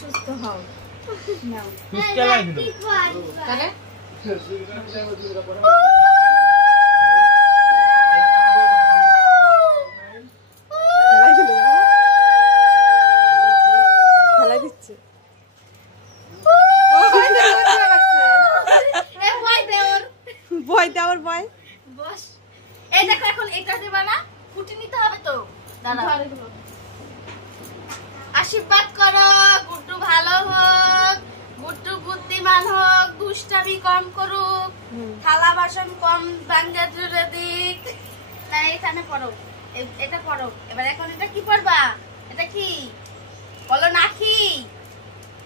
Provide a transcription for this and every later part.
সুস্থ হও। আশীর্বাদ করো গুড্ডু ভালো হোক, গুড্ডু বুদ্ধিমান হোক, দুষ্টামি কম করুক, থালা বাসন কম ভাঙা জুড়ে দিক। না এখানে পড়ো, এটা পড়ো। এবার এখন এটা কি পড়বা? এটা কি বলো? নাকি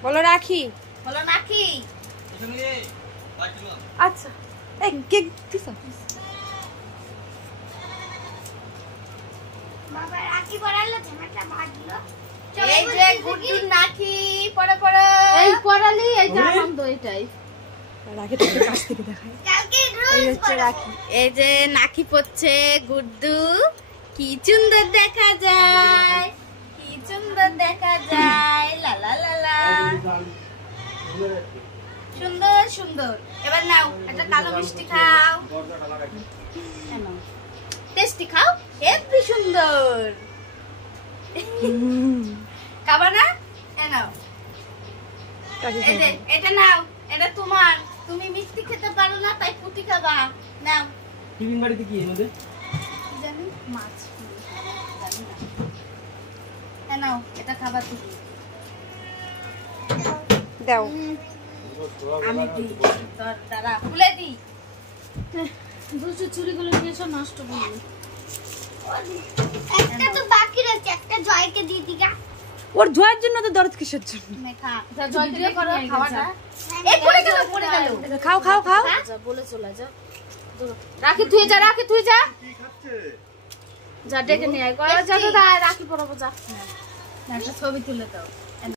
বলো? রাখি। বলো নাকি। আচ্ছা এই কেক দিছ? বাবা রাখি পড়ালে ঝামেলা ভাগলো। এই যে গুড্ডু নাকি পড়ে পড়ে এই পড়ালি এইটা আনন্দ এটাই। রাখিটা কাছ থেকে দেখায়। এই হচ্ছে রাখি। এই যে নাকি পড়ছে গুড্ডু, কি সুন্দর দেখা যায়, কি সুন্দর দেখা যায়। লা লা লা লা, সুন্দর সুন্দর। এবার নাও একটা কালো মিষ্টি খাও, টেস্টি খাও, হেব্বি সুন্দর। খাবা না? নাও এটা নাও, এটা তোমার। তুমি মিষ্টি খেতে পারো না তাই পুটি খাবা। নাও। টিফিন বাড়িতে কি এনেছে? জানি মাছ জানি না। নাও এটা খাবা তুমি। দাও। আমি দিই, তোর দাঁড়া খুলে দিই। দুটো চুড়িগুলো নিয়েছো নষ্ট করলি। একটা তো বাকি রয়েছে, একটা জয়কে দিয়ে দিগা। ওর জয়ের জন্য তো দরদ কিসের জন্য? খা যা জল দিয়ে করো খাওয়াটা। এই পড়ে গেল, পড়ে গেল। খাও খাও খাও। যা বলে চলে যা। রাখি তুই যা, রাখি তুই যা। যা ডেকে নিয়ে আয়। যা যা রাখি পড়াবো যা। একটা ছবি তুলে দাও।